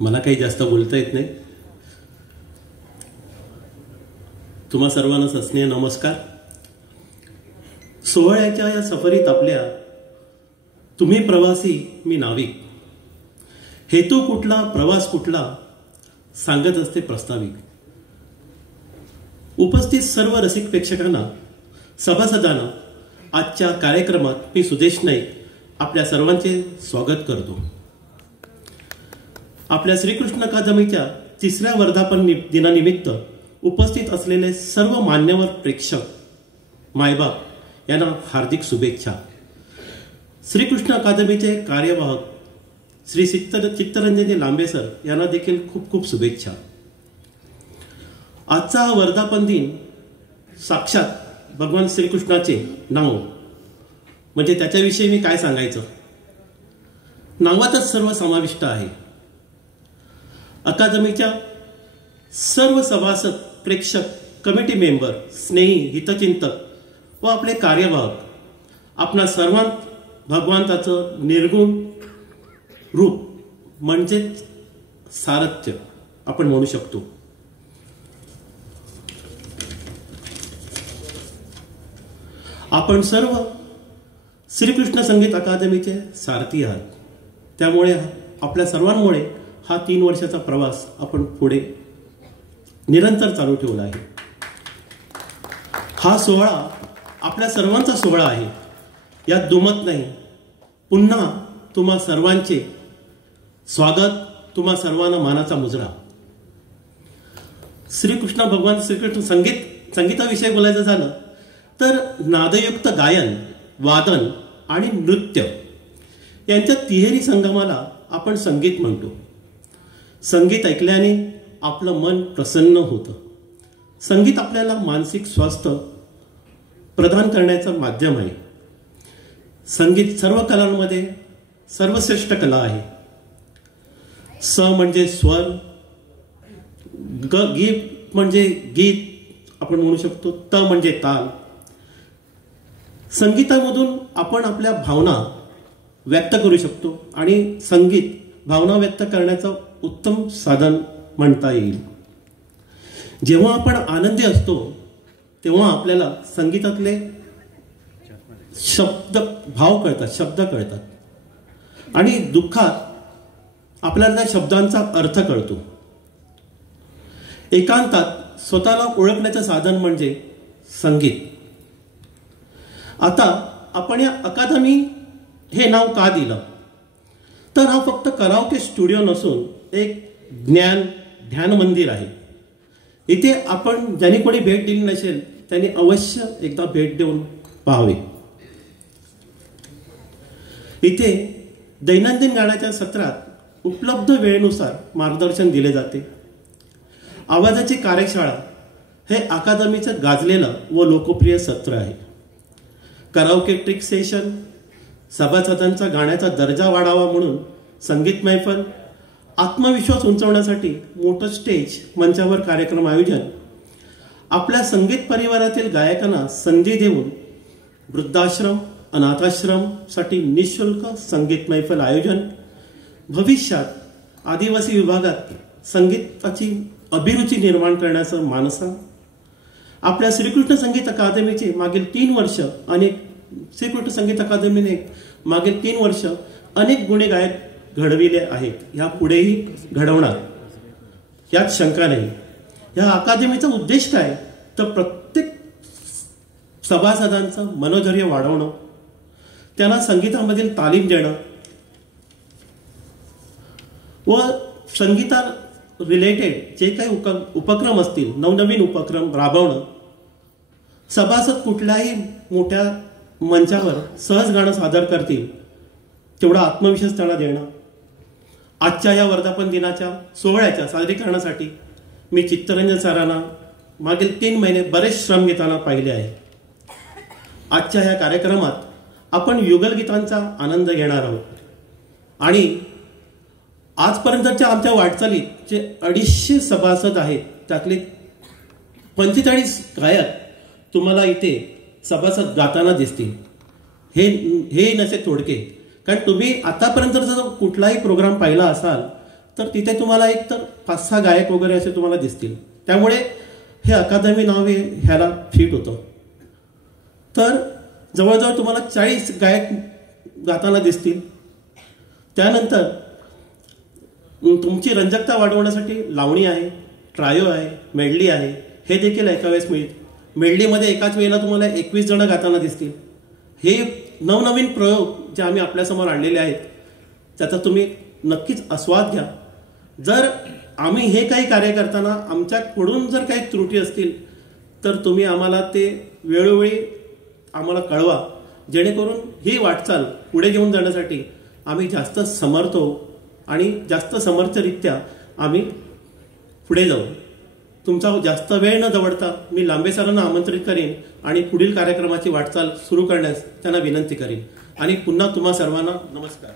मला काही जास्त बोलता येत नाही. तुम्हा सर्वांना सस्नेह नमस्कार. सोहळ्याच्या या सफरीत आपल्या तुम्ही प्रवासी मी नाविक, हेतू कुठला प्रवास कुठला सांगत असते प्रस्ताविक. उपस्थित सर्व रसिक प्रेक्षकांना सभासदांना आजच्या कार्यक्रमात मी सुदेश नाईक आपल्या सर्वांचे स्वागत करतो. आपल्या श्रीकृष्ण अकादमीच्या 3ऱ्या वर्धापन दिनानिमित्त उपस्थित असलेले सर्व मान्यवर प्रेक्षक मायबाप यांना हार्दिक शुभेच्छा. श्रीकृष्ण अकादमीचे कार्यवाहक श्री चित्तरंजन लांबे सर यांना देखील खूप खूप शुभेच्छा. आजचा हा वर्धापन दिन साक्षात भगवान श्रीकृष्णाचे नाव म्हणजे त्याच्याविषयी मी काय सांगायचं. नावातच सर्व समाविष्ट आहे. अकादमीच्या सर्व सभासद, प्रेक्षक, कमिटी मेंबर, स्नेही, हितचिंतक व आपले कार्यवाहक आपणा सर्वांत भगवंताचं निर्गुण रूप म्हणजे सारथ्य आपण म्हणू शकतो. आपण सर्व श्रीकृष्ण संगीत अकादमीचे सारथी आहात. त्यामुळे आपल्या सर्वांमुळे हा 3 वर्षाचा प्रवास आपण पुढे निरंतर चालू ठेवला आहे. हा सोहळा आपल्या सर्वांचा सोहळा आहे, यात दुमत नाही. पुन्हा तुम्हा सर्वांचे स्वागत, तुम्हा सर्वांना मानाचा मुजरा. श्रीकृष्ण भगवान श्रीकृष्ण संगीताविषयी बोलायचं झालं तर नादयुक्त गायन, वादन आणि नृत्य यांच्या तिहेरी संगमाला आपण संगीत म्हणतो. संगीत ऐकल्याने आपलं मन प्रसन्न होतं. संगीत आपल्याला मानसिक स्वास्थ्य प्रदान करण्याचं माध्यम आहे. संगीत सर्व कलांमध्ये सर्वश्रेष्ठ कला आहे. स म्हणजे स्वर, गीत म्हणजे गीत आपण म्हणू शकतो, त म्हणजे ताल. संगीतामधून आपण आपल्या भावना व्यक्त करू शकतो आणि संगीत भावना व्यक्त करण्याचं उत्तम साधन म्हणता येईल. जेव्हा आपण आनंदी असतो तेव्हा आपल्याला संगीतातले शब्द कळतात आणि दुःखात आपल्याला त्या शब्दांचा अर्थ कळतो. एकांतात स्वतःला ओळखण्याचं साधन म्हणजे संगीत. आता आपण या अकादमी हे नाव का दिलं तर हा फक्त कराओके स्टुडिओ नसून एक ध्यान मंदिर आहे. इथे आपण ज्यांनी कोणी भेट दिली नसेल त्यांनी अवश्य एकदा भेट देऊन पाहावे. इथे दैनंदिन गाण्याच्या सत्रात उपलब्ध वेळेनुसार मार्गदर्शन दिले जाते. आवाजाची कार्यशाळा हे अकादमीचं गाजलेलं व लोकप्रिय सत्र आहे. कराओके ट्रिक सेशन, सभासदांचा गाण्याचा दर्जा वाढावा म्हणून संगीत मैफल, आत्मविश्वास उंचावण्यासाठी मोठं स्टेज मंचावर कार्यक्रम आयोजन, आपल्या संगीत परिवारातील गायकांना संधी देऊन वृद्धाश्रम, अनाथाश्रम साठी निःशुल्क संगीत मैफल आयोजन, भविष्यात आदिवासी विभागात संगीताची अभिरुची निर्माण करण्याचं मानसा. आपल्या श्रीकृष्ण संगीत अकादमीचे मागील 3 वर्ष अनेक श्रीकृष्ण संगीत अकादमीने मागील 3 वर्ष अनेक गुणी गायक घडविले आहेत. ह्या पुढेही घडवणार यात शंका नाही. या अकादमीचा उद्देश काय तर प्रत्येक सभासदांचं मनोधैर्य वाढवणं, त्यांना संगीतामधील तालीम देणं व संगीता रिलेटेड जे काही उपक्रम असतील, नवनवीन उपक्रम राबवणं. सभासद कुठल्याही मोठ्या मंचावर सहज गाणं सादर करतील तेवढा आत्मविश्वास त्यांना देणं. आजच्या या वर्धापन दिनाच्या सोहळ्याच्या सादरीकरणासाठी मी चित्तरंजन सरांना मागील 3 महिने बरेच श्रम घेताना पाहिले आहे. आजच्या या कार्यक्रमात आपण युगलगीतांचा आनंद घेणार आहोत आणि आजपर्यंतच्या आमच्या वाटचालीत जे 250 सभासद आहेत त्यातले 45 गायक तुम्हाला इथे सभासद गाताना दिसतील. हे नसे थोडके, कारण तुम्ही आतापर्यंत जर कुठलाही प्रोग्राम पाहिला असाल तर तिथे तुम्हाला एक तर 5-6 गायक वगैरे असे तुम्हाला दिसतील. त्यामुळे हे अकादमी नाव हे ह्याला फिट होतं. तर जवळजवळ तुम्हाला 40 गायक गाताना दिसतील. त्यानंतर तुमची रंजकता वाढवण्यासाठी लावणी आहे, ट्रायो आहे, मेडली आहे, हे देखील एका वेळेस मिळेल. मेडलीमध्ये एकाच वेळेला तुम्हाला 21 जण गाताना दिसतील. हे नवनवीन प्रयोग जे आम्ही आपल्यासमोर आणलेले आहेत त्याचा तुम्ही नक्कीच आस्वाद घ्या. जर आम्ही हे काही कार्य करताना आमच्याकडून जर काही त्रुटी असतील तर तुम्ही आम्हाला ते वेळोवेळी आम्हाला कळवा, जेणेकरून ही वाटचाल पुढे घेऊन जाण्यासाठी आम्ही जास्त समर्थ होऊ आणि जास्त समर्थरित्या आम्ही पुढे जाऊ. तुमचा जास्त वेळ न दवडता मी लांबे सरांना आमंत्रित करीन आणि पुढील कार्यक्रमाची वाटचाल सुरू करण्यास त्यांना विनंती करीन. आणि पुन्हा तुम्हा सर्वांना नमस्कार.